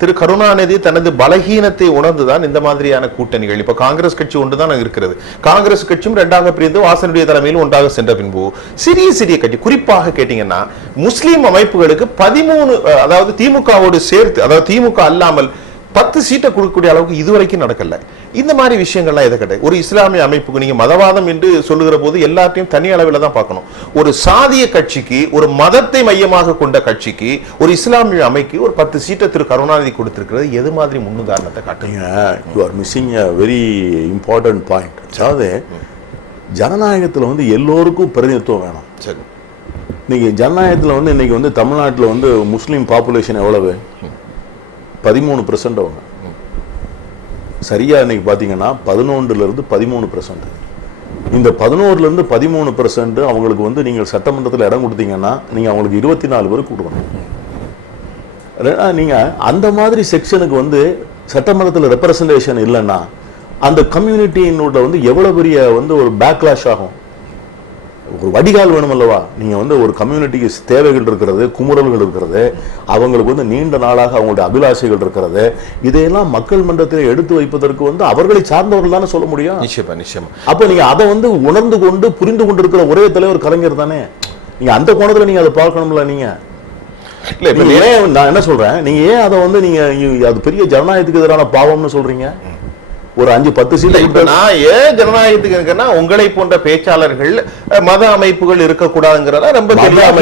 திரு கருணாநிதி தனது பலகீனத்தை உணர்ந்துதான் இந்த மாதிரியான கூட்டணிகள் இப்ப காங்கிரஸ் கட்சி ஒன்றுதான் இருக்கிறது. காங்கிரஸ் கட்சியும் இரண்டாக பிரிந்து வாசனுடைய தலைமையில் ஒன்றாக சென்ற பின்பு சிறிய சிறிய கட்சி, குறிப்பாக கேட்டீங்கன்னா முஸ்லிம் அமைப்புகளுக்கு 13, அதாவது திமுகவோடு சேர்த்து, அதாவது திமுக அல்லாமல் 10 சீட்டை கொடுக்கக்கூடிய அளவுக்கு இதுவரைக்கும் நடக்கல. இந்த மாதிரி விஷயங்கள்லாம் எதை கிடையாது. ஒரு இஸ்லாமிய அமைப்புக்கு நீங்க மதவாதம் என்று சொல்லுகிற போது எல்லாத்தையும் தனி அளவில் தான் பார்க்கணும். ஒரு சாதிய கட்சிக்கு, ஒரு மதத்தை மையமாக கொண்ட கட்சிக்கு, ஒரு இஸ்லாமிய அமைக்கு ஒரு 10 சீட்டை திரு கருணாநிதி கொடுத்திருக்கிறது எது மாதிரி முன்னுதாரணத்தை காட்டுங்க? You are missing a very important point. அதாவது ஜனநாயகத்தில் வந்து எல்லோருக்கும் பிரதிநிதித்துவம் வேணும். சரி, இன்னைக்கு ஜனநாயகத்தில் வந்து இன்னைக்கு வந்து தமிழ்நாட்டில் வந்து முஸ்லீம் பாப்புலேஷன் எவ்வளவு? 13% அவங்க. சரியா இன்னைக்கு பார்த்தீங்கன்னா 11% 13%. இந்த 11% 13% அவங்களுக்கு வந்து நீங்கள் சட்டமன்றத்தில் இடம் கொடுத்தீங்கன்னா நீங்கள் அவங்களுக்கு 24 பேருக்கு கொடுக்கணும். நீங்கள் அந்த மாதிரி செக்ஷனுக்கு வந்து சட்டமன்றத்தில் ரெப்ரசன்டேஷன் இல்லைன்னா அந்த கம்யூனிட்டியினோட வந்து எவ்வளோ பெரிய வந்து ஒரு பேக்லாஷ் ஆகும். ஒரு வடிகால் வேணும் அல்லவா? நீங்கள் வந்து ஒரு கம்யூனிட்டிக்கு தேவைகள் இருக்கிறது, குமுறல்கள் இருக்கிறது, அவங்களுக்கு வந்து நீண்ட நாளாக அவங்களுடைய அபிலாஷைகள் இருக்கிறது, இதையெல்லாம் மக்கள் மன்றத்தில் எடுத்து வைப்பதற்கு வந்து அவர்களை சார்ந்தவர்கள் தானே சொல்ல முடியும். நிச்சயமா நிச்சயமா. அப்போ நீங்கள் அதை வந்து உணர்ந்து கொண்டு புரிந்து கொண்டு இருக்கிற ஒரே தலைவர் கலைஞர் தானே. நீங்கள் அந்த கோணத்தில் நீங்கள் அதை பார்க்கணும்ல. நான் என்ன சொல்றேன், நீங்க ஏன் அதை வந்து நீங்க அது பெரிய ஜனநாயகத்துக்கு எதிரான பாவம்னு சொல்றீங்க? ஒரு 5-10 சீட்டு நான் ஏன் ஜனநாயகத்துக்கு இருக்குன்னா, உங்களை போன்ற பேச்சாளர்கள் மத அமைப்புகள் இருக்கக்கூடாதுங்கிறதா ரொம்ப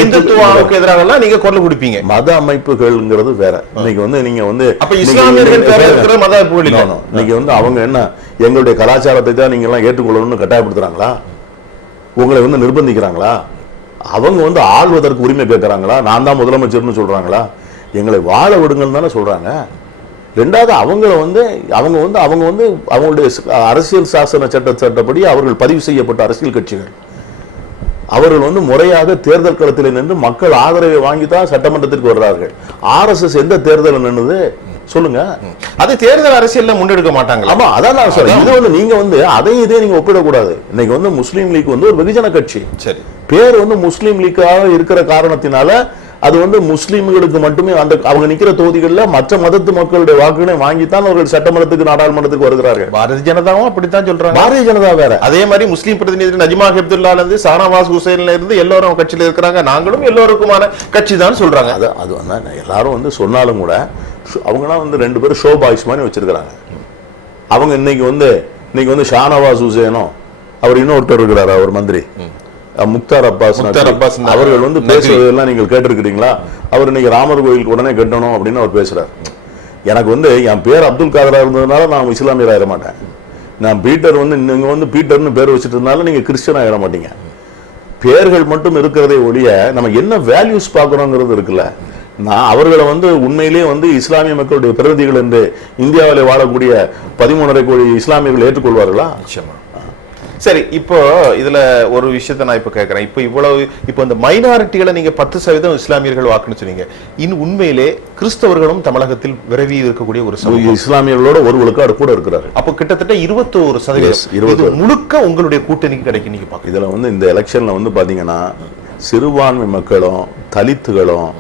இந்துத்துவாவுக்கு எதிராக நீங்க குரல் கொடுப்பீங்க. மத அமைப்புகள்ங்கிறது வேற. இன்னைக்கு வந்து நீங்க வந்து அப்ப இஸ்லாமியர்கள் இருக்கிற மத அமைப்புகள் இல்லை. இன்னைக்கு வந்து அவங்க என்ன எங்களுடைய கலாச்சாரத்தை தான் நீங்க எல்லாம் ஏற்றுக்கொள்ளணும்னு கட்டாயப்படுத்துறாங்களா? உங்களை வந்து நிர்பந்திக்கிறாங்களா? அவங்க வந்து ஆள்வதற்கு உரிமை கேட்கறாங்களா? நான் தான் முதலமைச்சர்னு சொல்றாங்களா? எங்களை வாழ விடுங்கன்னு தானே சொல்றாங்க. ரெண்டாவது அவங்க வந்து அவங்களுடைய அரசியல் சாசன சட்டப்படி அவர்கள் பதிவு செய்யப்பட்ட அரசியல் கட்சிகள். அவர்கள் வந்து முறையாக தேர்தல் களத்தில் நின்று மக்கள் ஆதரவை வாங்கி தான் சட்டமன்றத்திற்கு வர்றார்கள். RSS எந்த தேர்தல் நின்னுது சொல்லுங்க? அது தேர்தல் அரசியல் முன்னெடுக்க மாட்டாங்க. ஆமா, அதான் நான் சொல்றேன். இது வந்து நீங்க வந்து அதையும் இதே நீங்க ஒப்பிடக்கூடாது. இன்னைக்கு வந்து முஸ்லீம் லீக் வந்து ஒரு வெகுஜன கட்சி. சரி, பேர் வந்து முஸ்லீம் லீக்காக இருக்கிற காரணத்தினால அது வந்து முஸ்லீம்களுக்கு மட்டுமே அந்த அவங்க நிக்கிற தொகுதிகளில் மற்ற மதத்து மக்களுடைய வாக்குகளை வாங்கித்தான் அவர்கள் சட்டமன்றத்துக்கு நாடாளுமன்றத்துக்கு வருகிறார்கள். பாரதிய ஜனதாவும் அப்படித்தான் சொல்றாங்க. பாரதிய ஜனதா வேற. அதே மாதிரி முஸ்லீம் பிரதிநிதி நஜ்மா ஹெப்துல்லால இருந்து ஷானவாஸ் ஹுசைன்ல இருந்து எல்லாரும் கட்சியில இருக்கிறாங்க. நாங்களும் எல்லோருக்குமான கட்சி தான் சொல்றாங்க. அது வந்து எல்லாரும் வந்து சொன்னாலும் கூட அவங்கலாம் வந்து 2 பேரும் ஷோ பாய்ஸ் மாதிரி வச்சிருக்கிறாங்க. அவங்க இன்னைக்கு வந்து ஷானவாஸ் ஹுசைனும் அவர் இன்னொருத்தர் இருக்கிறார், அவர் மந்திரி முக்தார் அப்பாஸ் அவர்கள் வந்து பேசுவதெல்லாம் நீங்கள் கேட்டிருக்கிறீங்களா? அவர் இன்னைக்கு ராமர் கோயிலுக்கு உடனே கட்டணும் அப்படின்னு அவர் பேசுறாரு. எனக்கு வந்து என் பேர் அப்துல் காதரா இருந்ததுனால நான் இஸ்லாமியர் ஆயிட மாட்டேன். நான் பீட்டர் வந்து நீங்க வந்து பீட்டர்னு பேர் வச்சுட்டதுனால நீங்க கிறிஸ்டியன் ஆயிட மாட்டீங்க. பேர்கள் மட்டும் இருக்கிறதே ஒழிய நம்ம என்ன வேல்யூஸ் பார்க்கறோங்கிறது இருக்குல்ல. நான் அவர்களை வந்து உண்மையிலேயே வந்து இஸ்லாமிய மக்களுடைய பிரதிநிதிகள் என்று இந்தியாவில் வாழக்கூடிய 13.5 கோடி இஸ்லாமியர்கள் ஏற்றுக்கொள்வார்களா? நிச்சயமா. சரி, இப்போ இதுல ஒரு விஷயத்தை நான் இப்ப கேட்கிறேன். இப்போ இந்த மைனாரிட்டிகளை நீங்க 10% இஸ்லாமியர்கள் வாக்குன்னு சொன்னீங்க. உண்மையிலே கிறிஸ்தவர்களும் தமிழகத்தில் விரைவி இருக்கக்கூடிய ஒரு சமூகம். இஸ்லாமியர்களோட ஒரு விழுக்காடு கூட இருக்கிறாரு. அப்போ கிட்டத்தட்ட 21% முழுக்க உங்களுடைய கூட்டணிக்கு கிடைக்கும். நீங்க பாக்க இதுல வந்து இந்த எலெக்ஷன்ல வந்து பாத்தீங்கன்னா சிறுபான்மை மக்களும் தலித்துகளும்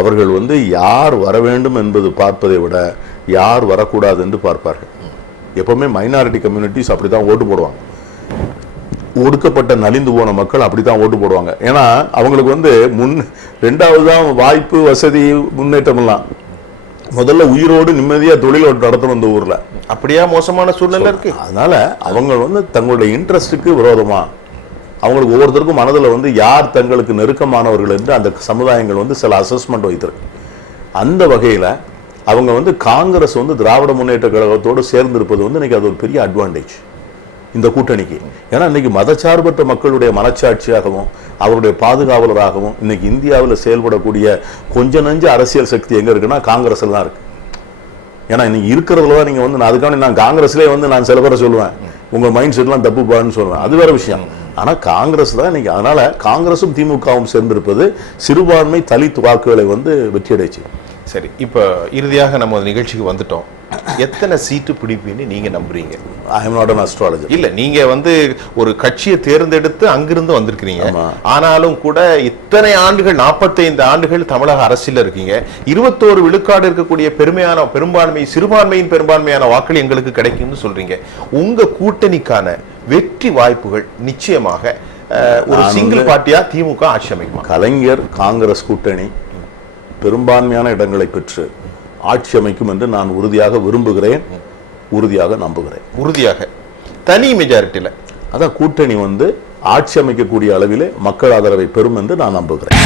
அவர்கள் வந்து யார் வர வேண்டும் என்பது பார்ப்பதை விட யார் வரக்கூடாது என்று பார்ப்பார்கள். எப்பவுமே மைனாரிட்டி கம்யூனிட்டிஸ் அப்படித்தான் ஓட்டு போடுவாங்க. ஒடுக்கப்பட்ட நலிந்து போன மக்கள் அப்படித்தான் ஓட்டு போடுவாங்க. ஏன்னா அவங்களுக்கு வந்து ரெண்டாவது தான் வாய்ப்பு, வசதி, முன்னேற்றம் எல்லாம். முதல்ல உயிரோடு நிம்மதியா தொழிலோடு நடத்தணும் இந்த ஊர்ல. அப்படியா மோசமான சூழ்நிலை இருக்கு. அதனால அவங்க வந்து தங்களுடைய இன்ட்ரெஸ்டுக்கு விரோதமா அவங்களுக்கு ஒவ்வொருத்தருக்கும் மனதில் வந்து யார் தங்களுக்கு நெருக்கமானவர்கள் என்று அந்த சமுதாயங்கள் வந்து சில அசஸ்மெண்ட் வைத்திருக்கு. அந்த வகையில அவங்க வந்து காங்கிரஸ் வந்து திராவிட முன்னேற்ற கழகத்தோடு சேர்ந்திருப்பது வந்து இன்னைக்கு அது ஒரு பெரிய அட்வான்டேஜ் இந்த கூட்டணிக்கு. ஏன்னா இன்னைக்கு மதச்சார்பற்ற மக்களுடைய மனச்சாட்சியாகவும் அவருடைய பாதுகாவலராகவும் இன்னைக்கு இந்தியாவில் செயல்படக்கூடிய கொஞ்ச நஞ்ச அரசியல் சக்தி எங்க இருக்குன்னா காங்கிரஸ்ல தான் இருக்கு. ஏன்னா இன்னைக்கு இருக்கிறதுல நீங்க வந்து அதுக்கான நான் காங்கிரஸ்லேயே வந்து நான் சில பேரை சொல்லுவேன், உங்க மைண்ட் செட்லாம் தப்புப்பான்னு சொல்லுவேன், அது வேற விஷயம். ஆனா காங்கிரஸ் தான் இன்னைக்கு. அதனால காங்கிரஸும் திமுகவும் சேர்ந்திருப்பது சிறுபான்மை தலித் வாக்குகளை வந்து வெற்றி அடைச்சு. சரி, இப்ப இறுதியாக நம்ம நிகழ்ச்சிக்கு வந்துட்டோம். எத்தனை சீட்டு பிடிப்பீன்னு நீங்க நம்புறீங்க? I am not an astrologer. இல்ல, நீங்க ஒரு கட்சியை தேர்ந்தெடுத்து அங்கிருந்து வந்திருக்கிறீங்க. ஆனாலும் கூட இத்தனை ஆண்டுகள், 45 ஆண்டுகள் தமிழக அரசியல் இருக்கீங்க. 21 விழுக்காடு இருக்கக்கூடிய பெரும்பான்மை, சிறுபான்மையின் பெரும்பான்மையான வாக்கள் எங்களுக்கு கிடைக்கும்னு சொல்றீங்க. உங்க கூட்டணிக்கான வெற்றி வாய்ப்புகள் நிச்சயமாக ஒரு சிங்கிள் பார்ட்டியா திமுக ஆட்சி அமைக்குமா? கலைஞர் காங்கிரஸ் கூட்டணி பெரும்பான்மையான இடங்களை பெற்று ஆட்சி அமைக்கும் என்று நான் உறுதியாக விரும்புகிறேன், உறுதியாக நம்புகிறேன். உறுதியாக தனி மெஜாரிட்டியில அதான் கூட்டணி ஆட்சி அமைக்கக்கூடிய அளவிலே மக்கள் ஆதரவை பெறும் என்று நான் நம்புகிறேன்.